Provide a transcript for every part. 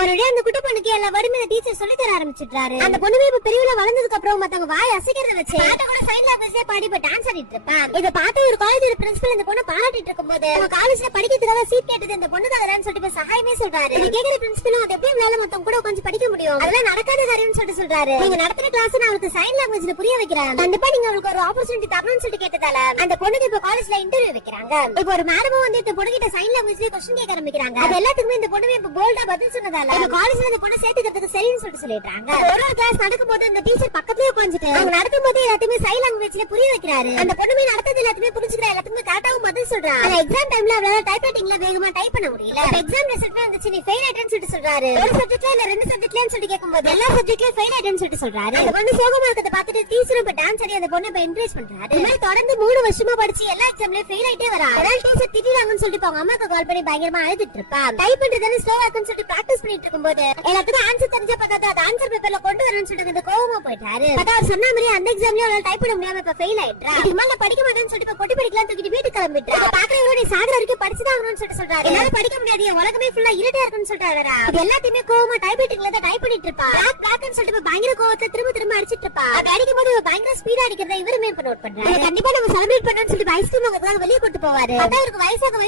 ஒரு அந்த குட்டி பொண்ணுக்கு எல்லா வறுமையை டீச்சர் சொல்லி தர ஆரம்பிச்சிட்டாரு. அந்த பொண்ணு இப்ப பெரியவள வளர்ந்ததுக்கு அப்புறம் மத்தவங்க வாய் அசைக்கிறத வச்சு பாட்ட கூட சைன் லாங்குவேஜ்ல பாடி இப்ப டான்ஸ் ஆடிட்டு இருப்பா. இத பார்த்து ஒரு காலேஜோட பிரின்சிபல் இந்த பொண்ணை பாராட்டிட்டு இருக்கும்போது காலேஜ்ல படிக்கிறதுக்காக சீட் கேட்டது இந்த பொண்ணு தானு சொல்லிட்டு சகாயமே சொல்றாரு. இது கேக்குற பிரின்சிபலும் அது எப்படி உங்களால மொத்தம் கூட கொஞ்சம் படிக்க முடியும், அதெல்லாம் நடக்காத காரியம்னு சொல்லிட்டு சொல்றாரு. நீங்க நடத்துற கிளாஸ் நான் அவளுக்கு சைன் லாங்குவேஜ்ல புரிய வைக்கிறேன், கண்டிப்பா நீங்க அவளுக்கு ஒரு ஆப்பர்ச்சுனிட்டி தரணும்னு சொல்லிட்டு கேட்டதால அந்த பொண்ணுக்கு இப்ப காலேஜ்ல இன்டர்வியூ வைக்கிறாங்க. இப்ப ஒரு மேடமும் வந்து இந்த பொண்ணுகிட்ட சைன் லாங்குவேஜ்ல क्वेश्चन கேட்க ஆரம்பிக்கிறாங்க. அது எல்லாத்துக்குமே இந்த பொண்ணு இப்ப போல்டா பதில் சொன்னதால இந்த காலேஜ்ல இந்த பொண்ணு சேர்த்துக்கிறதுக்கு சரின்னு சொல்லிட்டாங்க. ஒரு கிளாஸ் நடக்கும்போது அந்த டீச்சர் பக்கத்துலயே உட்கார்ந்துட்டு அவங்க நடத்தும்போது எல்லாத்தையுமே சைன் லாங்குவேஜ்ல புரிய வைக்கிறாரு. அந்த பொண்ணுமே நடத்தது எல்லாத்தையுமே புரிஞ்சுக்கிற எல்லாத்துக்குமே கரெக்டாவும் பதில் சொல்றா. ஆனா எக்ஸாம் டைம்ல அவளால டைப்ரைட்டிங்ல வேகமா டைப் பண்ண முடியல. எக்ஸாம் ரிசல்ட் வந்துச்சு, நீ ஃபெயில் ஆயிட்டேன்னு சொல்லிட்டு சொல்றாரு. ஒரு சப்ஜெக்ட்ல இல்ல ரெண்டு சப்ஜெக்ட்லன்னு சொல்லி கேட்கும்போது எல்லா சப்ஜெக்ட்லயும் ஃபெயில் ஆயிட்டேன்னு சொல்லிட்டு சொல்றாரு. அந்த பொண்ணு சோகமா இருக்கத பார்த்துட்டு டீச்சர் இப்ப டான்ஸ் ஆடி அந்த பொண்ணை என்கரேஜ் பண்றாரு. இந்த மாதிரி தொடர்ந்து 3 வருஷமா படிச்சு எல்லா எக்ஸாம்லயும் ஃபெயில் ஆயிட்டே வரா. அதனால டீச்சர் திட்டிடாங்கன்னு சொல்லிட்டு அவங்க அம்மாக்கு கால் பண்ணி பயங்கரமா அழுதுட்டு இருப்பா. டைப் பண்றதுன்னு ஸ்லோவா இருக்குன்னு சொல்லிட்டு பிராக்டிஸ் பண்ணிட்டு இருக்கும்போது எல்லாத்துக்கும் ஆன்சர் தெரிஞ்ச பார்த்தா அது ஆன்சர் பேப்பர்ல கொண்டு வரணும்னு சொல்லிட்டு அந்த கோவமா போயிட்டாரு. பார்த்தா அவர் சொன்ன மாதிரி அந்த எக்ஸாம்லயே அவளால டைப் பண்ண முடியாம இப்ப ஃபெயில் ஆயிட்டா. இதுக்கு மேல படிக்க மாட்டேன்னு சொல்லிட்டு கொட்டி படிக்கலாம் தூக்கிட்டு வீட்டுக்கு கிளம்பிட்டா. பாக்குறவரோட நீ சாகர வரைக்கும் படிச்சுதான் ஆகணும்னு சொல்லிட்டு சொல்றாரு. என்னால படிக்க முடியாது, உலகமே ஃபுல்லா இருட்டா இருக்குன்னு சொல்லிட்டு இது எல்லாத்தையுமே கோவமா டைப்ரைட்டிங்ல தான் டைப் பண்ணிட்டு இருப்பா. பிளாக்னு சொல்லிட்டு பயங்கர கோவத்தை திரும்ப அடிச்சிட்டு இருப்பா. அது அடிக்கும் போது பயங்கர ஸ்பீடா அடிக்கிறத இவருமே இப்ப நோட் பண்றாரு. கண்டிப்பா நம்ம செலிப்ரேட் பண்ணணும்னு சொல்லிட்டு ஐஸ்கிரீம் வாங்குறதுக்காக வெளியே கூட்டு போவாரு. அதான் அவருக்கு வயசாக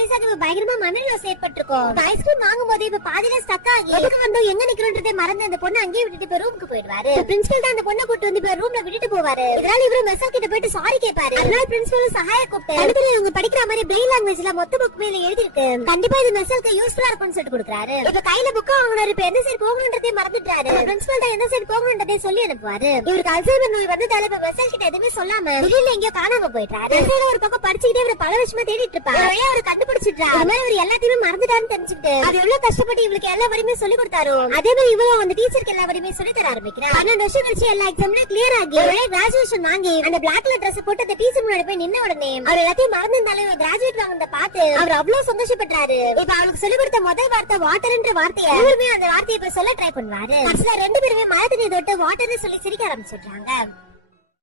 பயங்கரமா மனநிலை ஏற்பட்டிருக்கும். ஐஸ்கிரீம் வாங்கும் போது இப்ப பாதியில ஸ்டக் ஆகி எதுக்கு வந்தோம் எங்க நிக்கிறோன்றதே மறந்து அந்த பொண்ணு அங்கேயே விட்டுட்டு இப்ப ரூமுக்கு போயிடுவாரு. பிரின்சிபல் தான் அந்த பொண்ணை கூட்டு வந்து இப்ப ரூம்ல விட்டுட்டு போவாரு. இதனால இவரு மெசல் கிட்ட போயிட்டு சாரி கேட்பாரு. அதனால பிரின்சிபல் சகாய கூப்பிட்டு இவங்க படிக்கிற மாதிரி பிரெயின் லாங்குவேஜ்ல மொத்த புக் மேல எழுதி இருக்கு, கண்டிப்பா இது மெசலுக்கு யூஸ்ஃபுல்லா இருக்கும்னு சொல்லிட்டு கொடுக்குறாரு. இப்ப கையில புக் வாங்கினாரு, இப்ப எந்த சைடு போகணுன்றதே மறந்துட்டாரு. பிரின்சிபல் தான் எந்த சைடு போகணுன்றதே சொல்லி அனுப்புவாரு. இவருக்கு அல்சைமர் நோய் வந்ததால இப்ப மெசல் கிட்ட எதுவுமே சொல்லாம திடீர்னு எங்கேயோ காணாம போயிட்டாரு. ஒரு பக்கம் படிச்சுக்கிட்டே இவரு பல வருஷமா தேடிட்டு இருப்பாரு. அவரு கண்டுபிடிச்சிட்டா. அது மாதிரி இவர் எல்லாத்தையுமே மறந்துட்டாருன்னு தெரிஞ்சுக்கிட்டு அது எவ்வளவு கஷ்டப்பட்டு இவளுக்கு எல்லா வரையுமே சொல்லி கொடுத்தாரு. அதே மாதிரி இவரும் அந்த டீச்சருக்கு எல்லா வரையுமே சொல்லி தர ஆரம்பிக்கிறார். 12 வருஷம் கழிச்சு எல்லா எக்ஸாம்லயும் கிளியர் ஆகி கிராஜுவேஷன் வாங்கி அந்த பிளாக் கலர் ட்ரெஸ் போட்டு அந்த டீச்சர் முன்னாடி போய் நின்ன உடனே அவர் எல்லாத்தையும் மறந்திருந்தாலும் கிராஜுவேட் வாங்க பார்த்து அவர் அவ்வளவு சந்தோஷப்பட்டாரு. இப்ப அவளுக்கு சொல்லி கொடுத்த முதல் வார்த்தை வாட்டர்ன்ற வார்த்தையை இவருமே அந்த வார்த்தையை இப்ப சொல்ல ட்ரை பண்ணுவாரு. 2 பேருமே மழை தண்ணி தொட்டு வாட்டர்னு சொல்லி சிரிக்க ஆரம்பிச்சிடுறாங்க.